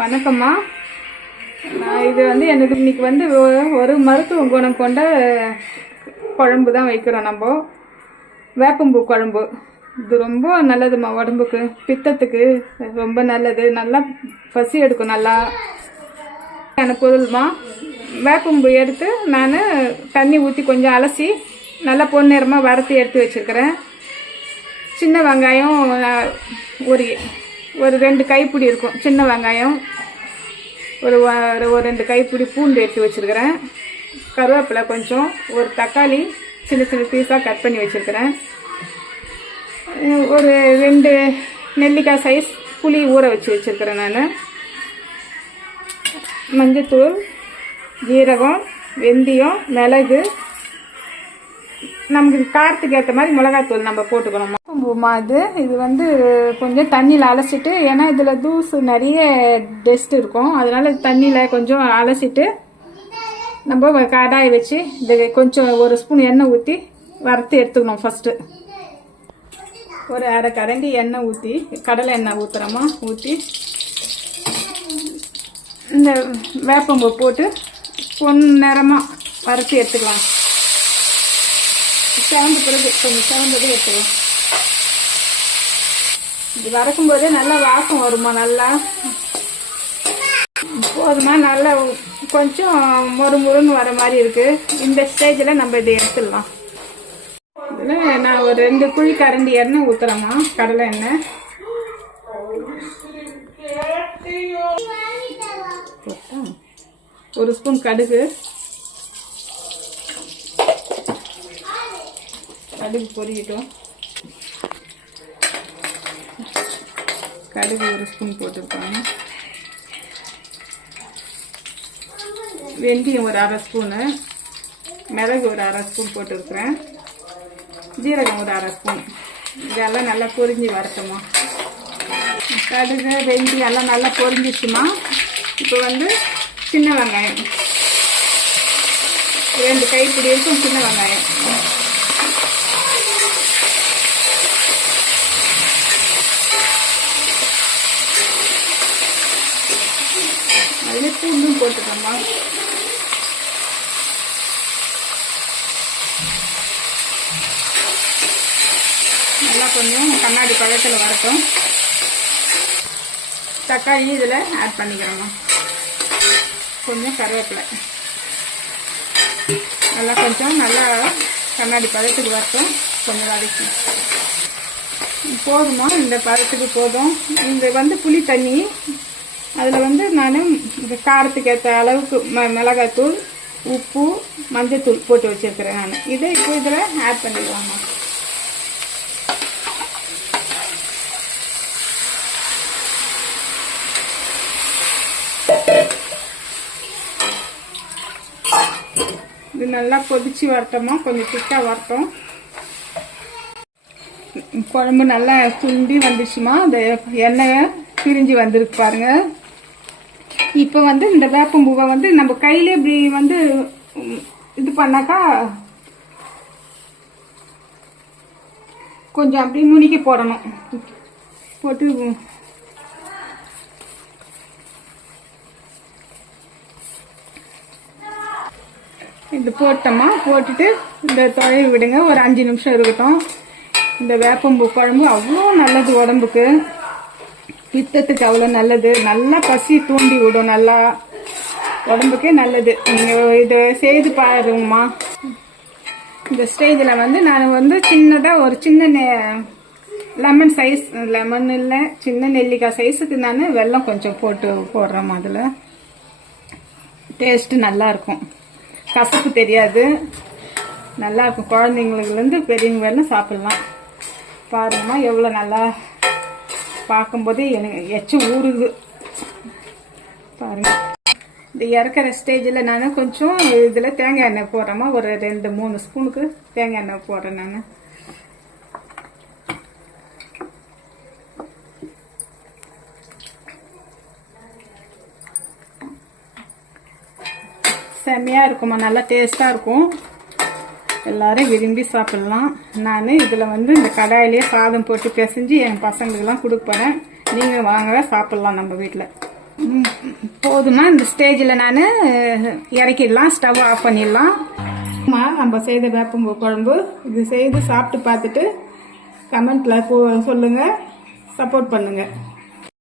வணக்கம்மா. இது எனக்கு இன்னைக்கு ஒரு மருத்துவ குணம் கொண்ட குழம்பு தான் வைக்கிறோம். நம்ம வேப்பம்பூ குழம்பு. இது ரொம்ப நல்லதுமா, உடம்புக்கு பித்தத்துக்கு ரொம்ப நல்லது. நல்லா பசி எடுக்கும். நல்லா பொருள்மா. வேப்பம்பூ எடுத்து நான் தண்ணி ஊற்றி கொஞ்சம் அலசி நல்லா பொன்னிறமாக வறுத்து எடுத்து வச்சுருக்கிறேன். சின்ன வெங்காயம் ஒரு 2 கைப்பிடி இருக்கும். சின்ன வெங்காயம் ஒரு 2 கைப்பிடி பூண்டு எடுத்து வச்சுருக்கிறேன். கருவேப்பிலை கொஞ்சம், ஒரு தக்காளி சின்ன சின்ன பீஸாக கட் பண்ணி வச்சுருக்கிறேன். ஒரு 2 நெல்லிக்காய் சைஸ் புளி ஊற வச்சுருக்கிறேன். நான் மஞ்சத்தூள், ஜீரகம், வெந்தயம், மிளகு, நமக்கு காரத்துக்கு ஏற்ற மாதிரி மிளகாத்தூள் நம்ம போட்டுக்கணும். இது கொஞ்சம் தண்ணியில் அலசிட்டு, ஏன்னா இதில் தூசு நிறைய டஸ்ட் இருக்கும், அதனால தண்ணியில் கொஞ்சம் அலசிட்டு நம்ம கடாயை வச்சு இது கொஞ்சம் 1 ஸ்பூன் எண்ணெய் ஊற்றி வறுத்து எடுத்துக்கணும். ஃபஸ்ட்டு ஒரு அரை கரண்டி எண்ணெய் ஊற்றி, கடலை எண்ணெய் ஊற்றுறோமா, ஊற்றி இந்த வேப்பம்பூ போட்டு பொன்னிறமாக வறுத்து எடுத்துக்கலாம். செவந்த பிறகு கொஞ்சம் செவந்ததே எடுத்துக்கலாம். இது வறக்கும் போதே நல்லா வாசம் வருமா, நல்லா போதுமா. நல்லா கொஞ்சம் முறுமுறுன்னு வர மாதிரி இருக்கு. இந்த ஸ்டேஜில் நம்ம இதை எடுத்துடலாம். இதில் நான் ஒரு 2 குழி கரண்டி எண்ணெய் ஊற்றுறேம்மா, கடலை எண்ணெய். ஒரு ஸ்பூன் கடுகு பொரியட்டும். கடுகு 1 ஸ்பூன் போட்டுருப்பாங்க. வெந்தயம் ஒரு 1/2 ஸ்பூனு, மிளகு ஒரு 1/2 ஸ்பூன் போட்டுருக்குறேன், ஜீரகம் ஒரு 1/2 ஸ்பூன். இதெல்லாம் நல்லா பொரிஞ்சு வரட்டுமா. கடுகு வெந்தயம் எல்லாம் நல்லா பொரிஞ்சிச்சுமா. இப்போ சின்ன வெங்காயம் 2 கைப்பிடி இருக்கும். சின்ன வெங்காயம் அதில் பூண்டும் போட்டுக்கோமா. நல்லா கொஞ்சம் கண்ணாடி பழத்தில் வரட்டும். தக்காளி இதில் ஆட் பண்ணிக்கிறோமா. கொஞ்சம் கருவேப்பிலை நல்லா கொஞ்சம் நல்லா கண்ணாடி பழத்துக்கு வரட்டும். கொஞ்சம் வதக்கி போதுமா. இந்த பழத்துக்கு போதும். இந்த புளி தண்ணி, அதில் நான் இந்த காரத்துக்கு ஏற்ற அளவுக்கு மிளகாத்தூள், உப்பு, மஞ்சத்தூள் போட்டு வச்சுருக்கிறேன். நான் இதை இப்போ இதில் ஆட் பண்ணிடுவாங்க. இது நல்லா கொதிச்சு வரட்டோமா, கொஞ்சம் திக்காக வரட்டும். குழம்பு நல்லா சுண்டி வந்துச்சுமா. அந்த எண்ணெயை பிரிஞ்சு வந்துருக்கு பாருங்க. இப்போ இந்த வேப்பம்பூவை நம்ம கையிலே இப்படி இது பண்ணாக்கா கொஞ்சம் அப்படி நுணுக்கி போடணும். போட்டு இது போட்டோமா. போட்டுட்டு இந்த தொலைவி விடுங்க. ஒரு 5 நிமிஷம் இருக்கட்டும். இந்த வேப்பம்பூ குழம்பு அவ்வளோ நல்லது உடம்புக்கு, பித்தத்துக்கு அவ்வளோ நல்லது. நல்லா பசி தூண்டி விடும், நல்லா உடம்புக்கே நல்லது. நீங்கள் இதை செய்து பாருங்கம்மா. இந்த ஸ்டேஜில் நான் சின்னதாக ஒரு சின்ன லெமன் சைஸ், லெமன் இல்லை சின்ன நெல்லிக்காய் சைஸுக்கு நான் வெல்லம் கொஞ்சம் போடுறோம். அதில் டேஸ்ட்டு நல்லாயிருக்கும், கசப்பு தெரியாது, நல்லாயிருக்கும். குழந்தைங்களுக்குலேருந்து பெரியவங்க வரலாம் சாப்பிட்லாம். பாருங்கம்மா எவ்வளோ நல்லா, பார்க்கும்போதே எனக்கு எச்சும் ஊறுது பாருங்க. இந்த இறக்குற ஸ்டேஜில் நான் கொஞ்சம் இதில் தேங்காய் எண்ணெய் போடுறேம்மா. ஒரு 2-3 ஸ்பூனுக்கு தேங்காய் எண்ணெய் போடுறேன் நான். செம்மையாக இருக்குமா, நல்லா டேஸ்ட்டாக இருக்கும். எல்லாரும் விரும்பி சாப்பிடலாம். நான் இதில் இந்த கடாயிலேயே சாதம் போட்டு பிசைஞ்சு என் பசங்களுக்கெல்லாம் கொடுக்க போகிறேன். நீங்கள் வாங்க சாப்பிட்லாம் நம்ம வீட்டில். போதுமா? இந்த ஸ்டேஜில் நான் இறக்கிடலாம், ஸ்டவ் ஆஃப் பண்ணிடலாம். நம்ம செய்த வேப்பம்பூ குழம்பு இது செய்து சாப்பிட்டு பார்த்துட்டு கமெண்ட்ல சொல்லுங்க, சப்போர்ட் பண்ணுங்க.